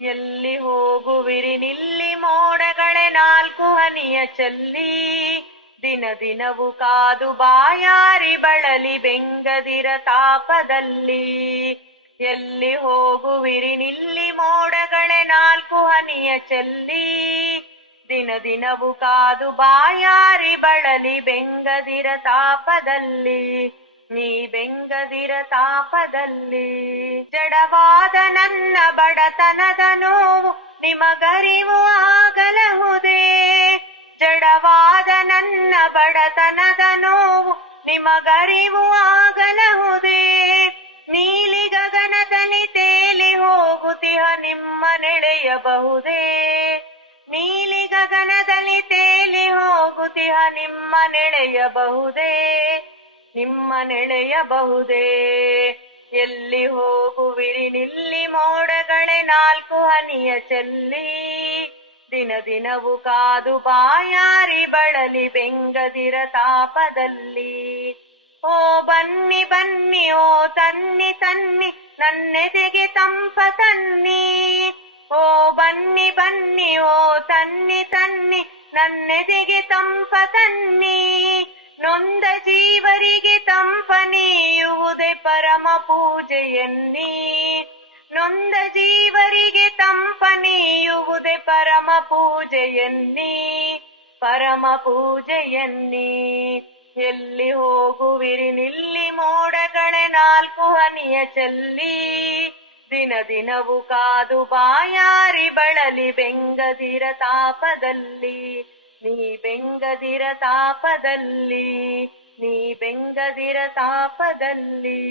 ಎಲ್ಲಿ ಹೋಗುವಿರಿ ನಿಲ್ಲಿ ಮೋಡಗಳೇ ನಾಲ್ಕು ಹನಿಯ ಚೆಲ್ಲಿ, ದಿನ ದಿನವು ಕಾದು ಬಾಯಾರಿ ಬಳಲಿ ಬೆಂಗದಿರ ತಾಪದಲ್ಲಿ. ಎಲ್ಲಿ ಹೋಗುವಿರಿ ನಿಲ್ಲಿ ಮೋಡಗಳೇ ನಾಲ್ಕು ಹನಿಯ ಚೆಲ್ಲಿ, ದಿನ ದಿನವು ಕಾದು ಬಾಯಾರಿ ಬಳಲಿ ಬೆಂಗದಿರ ತಾಪದಲ್ಲಿ. ನೀ ಬೆಂಗದಿರ ತಾಪದಲ್ಲಿ. ಜಡವಾದ ನನ್ನ ಬಡತನದ ನೋವು ನಿಮಗರಿವು ಆಗಲಹುದೇ, ಜಡವಾದ ನನ್ನ ಬಡತನದ ನೋವು ನಿಮಗರಿವು ಆಗಲಹುದೇ. ನೀಲಿ ಗಗನದಲ್ಲಿ ತೇಲಿ ಹೋಗುತ್ತಿಹ ನಿಮ್ಮ ನೆಳೆಯಬಹುದೇ, ನೀಲಿ ಗಗನದಲ್ಲಿ ತೇಲಿ ಹೋಗುತ್ತಿಹ ನಿಮ್ಮ ನೆಳೆಯಬಹುದೇ, ನಿಮ್ಮ ನೆಳೆಯಬಹುದೇ. ಎಲ್ಲಿ ಹೋಗುವಿರಿ ನಿಲ್ಲಿ ಮೋಡಗಳೇ ನಾಲ್ಕು ಹನಿಯ ಚೆಲ್ಲಿ, ದಿನ ದಿನವು ಕಾದು ಬಾಯಾರಿ ಬಳಲಿ ಬೆಂಗದಿರ ತಾಪದಲ್ಲಿ. ಓ ಬನ್ನಿ ಬನ್ನಿ ಓ ತನ್ನಿ ತನ್ನಿ ನನ್ನೆದೆಗೆ ತಂಪ ತನ್ನಿ, ಓ ಬನ್ನಿ ಬನ್ನಿ ಓ ತನ್ನಿ ತನ್ನಿ ನನ್ನೆದೆಗೆ ತಂಪ ತನ್ನಿ. ನೊಂದ ಜೀವರಿಗೆ ತಂಪ ನೀಯುವುದೇ ಪರಮ ಪೂಜೆಯನ್ನಿ, ನೊಂದ ಜೀವರಿಗೆ ತಂಪ ನೀಯುವುದೇ ಪರಮ ಪೂಜೆಯನ್ನಿ, ಪರಮ ಪೂಜೆಯನ್ನಿ. ಎಲ್ಲಿ ಹೋಗುವಿರಿ ನಿಲ್ಲಿ ಮೋಡಗಳೇ ನಾಲ್ಕು ಹನಿಯ ಚೆಲ್ಲಿ, ದಿನ ದಿನವು ಕಾದು ಬಾಯಾರಿ ಬಳಲಿ ಬೆಂಗದಿರ ತಾಪದಲ್ಲಿ. ನೀ ಬೆಂಗದಿರ ತಾಪದಲ್ಲಿ, ನೀ ಬೆಂಗದಿರ ತಾಪದಲ್ಲಿ.